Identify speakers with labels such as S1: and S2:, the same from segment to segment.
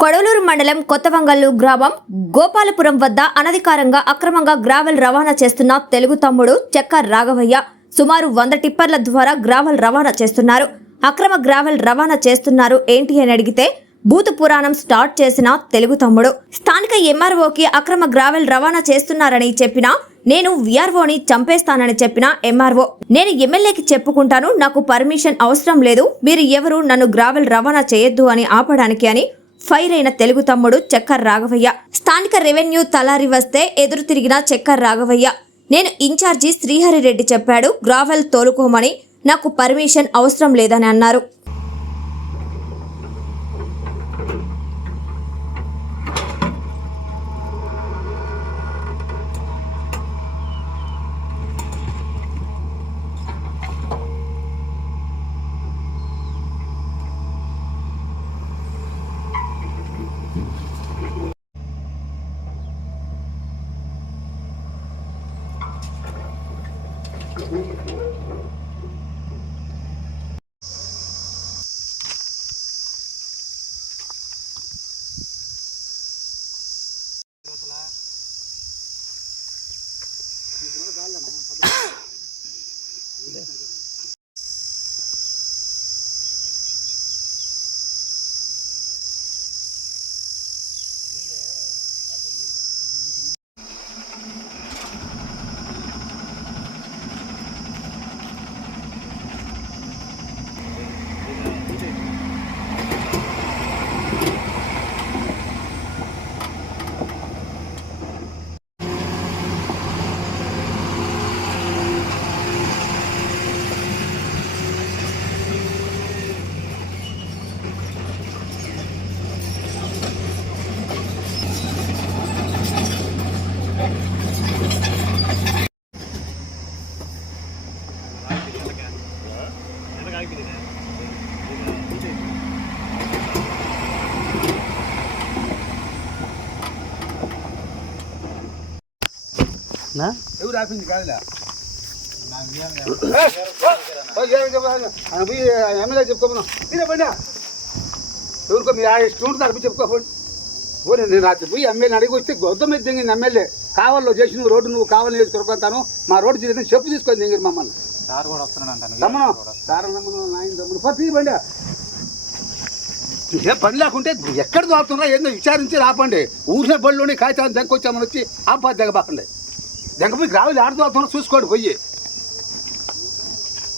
S1: కొడవలూరు మండలం కొత్తవంగల్లు గ్రామం గోపాలపురం వద్ద అనధికారంగా అక్రమంగా గ్రావెల్ రవాణా చేస్తున్న తెలుగు తమ్ముడు చెక్క రాఘవయ్య సుమారు వంద టిప్పర్ల ద్వారా గ్రావెల్ రవాణా చేస్తున్నారు. అక్రమ గ్రావెల్ రవాణా చేస్తున్నారు ఏంటి అని అడిగితే భూత పురాణం స్టార్ట్ చేసిన తెలుగు తమ్ముడు. స్థానిక ఎంఆర్ఓకి అక్రమ గ్రావెల్ రవాణా చేస్తున్నారని చెప్పినా నేను విఆర్ఓని చంపేస్తానని చెప్పిన ఎంఆర్ఓ నేను ఎమ్మెల్యేకి చెప్పుకుంటాను నాకు పర్మిషన్ అవసరం లేదు మీరు ఎవరు నన్ను గ్రావెల్ రవాణా చేయొద్దు అని ఆపడానికి అని ఫైర్ అయిన తెలుగు తమ్ముడు చెక్కర్ రాఘవయ్య. స్థానిక రెవెన్యూ తలారి వస్తే ఎదురు తిరిగిన చెక్కర్ రాఘవయ్య. నేను ఇన్ఛార్జి శ్రీహరి రెడ్డి చెప్పాడు గ్రావెల్ తోలుకోమని నాకు పర్మిషన్ అవసరం లేదని అన్నారు. Gracias.
S2: నా?
S3: ఎవరు ఆపింది కాదులే. ఎమ్మెల్యే చెప్పుకోమను. మీరే పోయినా ఎవరికో మీ స్టూడెంట్ తరపు చెప్పుకోపోండి ఓ నేను రాత్రి పోయి ఎమ్మెల్యే అడిగి వస్తే గొద్దం మీద దిగింది ఎమ్మెల్యే. కావాలో చేసి నువ్వు రోడ్డు నువ్వు కావాలని చేసి కొనుక్కుంటాను మా రోడ్డు చేసి చెప్పు తీసుకొని దింగిరు మమ్మల్ని.
S2: సార్ కూడా వస్తున్నాను అంటాను
S3: దమ్మను దారం దమ్మను నాయన దమ్మను పత్తి బండి ఏ పని లేకుంటే ఎక్కడ దోస్తున్నా ఏందో విచారించి రాపండి. ఊరినే బళ్ళోని కాగితాలు దెంకొచ్చామని వచ్చి ఆపా దిగబాకండి దెంకపోయి గ్రావులు ఆడ దోస్తున్నా చూసుకోండి పోయి.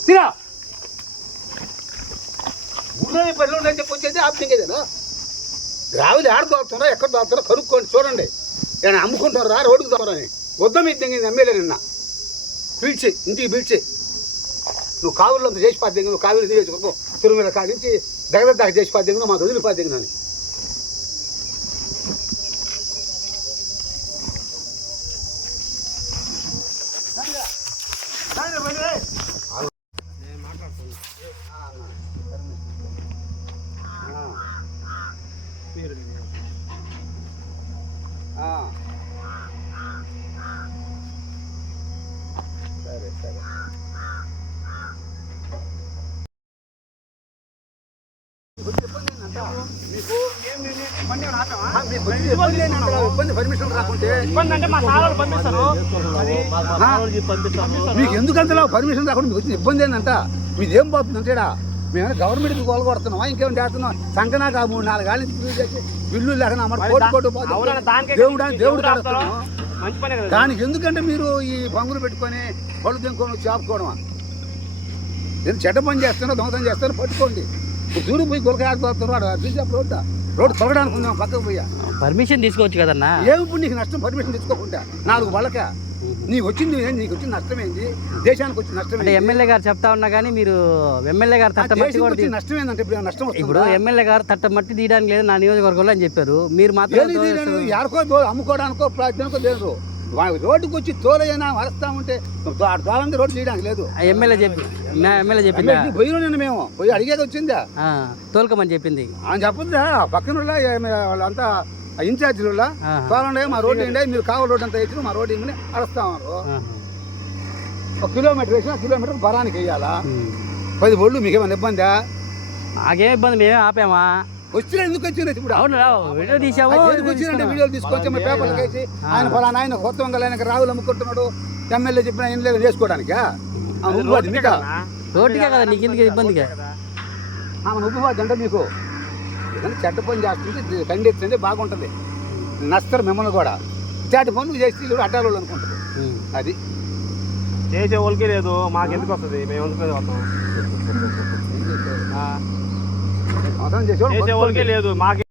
S3: తిరా. ఊళ్ళో పనిలో ఉందని చెప్పి వచ్చేది ఆపుతుంగేదేనా గ్రావులు ఆడ దోస్తున్నా ఎక్కడ దోస్తున్నా కనుక్కోండి చూడండి. నేను అమ్ముకుంటారు? రా రోడ్డుకు దోరని వద్ద మీద దింగింది ఎమ్మెల్యే నిన్న. పీల్చి ఇంటికి పీల్చి. నువ్వు కావుల్లో అంత చేసి పాద్యంగా నువ్వు కావిరి తీసుకో తిరుమల కాడి నుంచి దగ్గర దాకా చేసి పాద్యంగా మాకు వదిలి పాద్యంగా సరే సరే ఇబ్బంది పర్మిషన్ రాకుంటే
S4: ఇబ్బంది అంటే మా సార్ వాళ్ళు పంపిస్తారు అది
S3: ఆ? మీకు ఎందుకు అంతలా పర్మిషన్ రాకుండా మీకు వచ్చిన ఇబ్బంది ఏంటంట మీది పోతుంది అంటేడా మేము గవర్నమెంట్కి గోల కొడుతున్నాం ఇంకేం చేస్తున్నాం? సంకనాక మూడు నాలుగు గాలి బిల్లు లేక కోటు కోటు దేవుడా దేవుడు. కాడుతున్నాం
S4: కదా
S3: దానికి. ఎందుకంటే మీరు ఈ పంగులు పెట్టుకొని పళ్ళు తినుకొని వచ్చి ఆపుకోవడమా? నేను చెడ్డ పని చేస్తానో దొంగతనం చేస్తానో పట్టుకోండి. చూడు పోయి గులక ఆడుకోస్తారు వాడు చూసి అప్పుడు రోడ్డు. రోడ్డు తొలగడానికి పక్కకు పోయా.
S2: పర్మిషన్ తీసుకోవచ్చు కదన్నా.
S3: ఏమి ఇప్పుడు నీకు నష్టం? పర్మిషన్ తెచ్చుకోకుండా నాలుగు వాళ్ళక నీకు వచ్చింది? నీకు వచ్చిన నష్టం ఏంది దేశానికి వచ్చిన నష్టం
S2: అంటే? ఎమ్మెల్యే గారు చెప్తా ఉన్నా కానీ మీరు ఎమ్మెల్యే గారు
S3: ఆ
S2: తట్ట మట్టి
S3: దేశానికి
S2: కూడా
S3: నష్టం ఏంటంటే ఇప్పుడు నష్టం
S2: ఇప్పుడు? ఎమ్మెల్యే గారు తట్ట మట్టి తీయడానికి లేదు నా నియోజకవర్గంలో అని చెప్పారు. మీరు మాత్రం
S3: దో- అమ్ముకోవడానికో ప్రార్థనకో లేదు. రోడ్డుకి వచ్చి తోలైనా వరస్తా ఉంటే తోలంది రోడ్డు చేయడానికి లేదు.
S2: ఎమ్మెల్యే చెప్పి నా ఎమ్మెల్యే చెప్పిందా?
S3: పోయిన నిన్న మేము. పోయి అడిగేది వచ్చిందా?
S2: తోలుకోమని చెప్పింది.
S3: అని చెప్పొద్దా పక్కన వాళ్ళంతా ఇన్ఛార్జీలు. తోలండి మా రోడ్డు ఏంటి? మీరు కావాలి రోడ్డు అంతా వేసి మా రోడ్డు ఇమ్మని
S2: ఆహా.
S3: ఒక కిలోమీటర్ వేసిన కిలోమీటర్ బరానికి వేయాలా?
S2: ఉమ్.
S3: పది బళ్ళు మీకు ఏమైనా ఇబ్బందా?
S2: మాకేం ఇబ్బంది మేమే ఆపామా?
S3: వచ్చిన ఎందుకు వచ్చిన ఇప్పుడు?
S2: వీడియో తీసాము
S3: ఆ ఎందుకు వచ్చినంటే వీడియోలు తీసుకొచ్చి మా పేపర్లకు వేసి ఆయన ఫలానా ఆయన కొత్త వంగలు ఆయనకి రావులు అమ్ముకుంటున్నాడు ఎమ్మెల్యే చెప్పిన ఏం లేదు చేసుకోవడానికా?
S2: రోడ్డుకే కదా. నీకు ఎందుకు ఇబ్బందిగా
S3: ఆమె ఉబ్బుబాది అంటే మీకు ఏదైనా చెడ్డ పని చేస్తుంటే ఖండిస్తుంది బాగుంటుంది. నస్తారు మిమ్మల్ని కూడా. చాటి పనులు చేసి అడ్డాలు అనుకుంటారు. అది.
S4: చేసే వాళ్ళకి లేదు మాకు ఎందుకు వస్తుంది? మేము ఎందుకు వస్తాం? చేసే వాళ్ళకే లేదు మాకు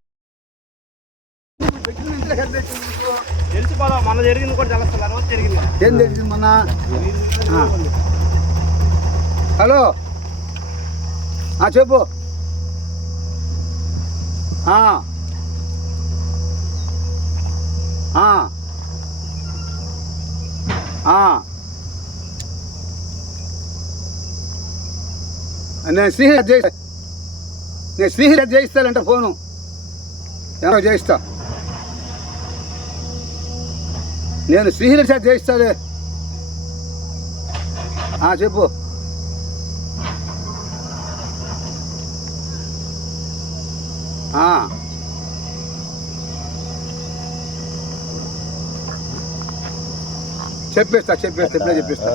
S4: తెలిసిపోదాం మన జరిగింది కూడా జరిగింది.
S3: ఏం మొన్న. హలో. చెప్పు. నేను శ్రీహరి చేయిస్తా నేను శ్రీహరి చేయిస్తానంట ఫోను. ఎవరో చేయిస్తా నేను శ్రీహరి చేత చేయిస్తాలే చెప్పు. చెప్పేస్తా చెప్పేస్తా ఇప్పుడే చెప్పేస్తా.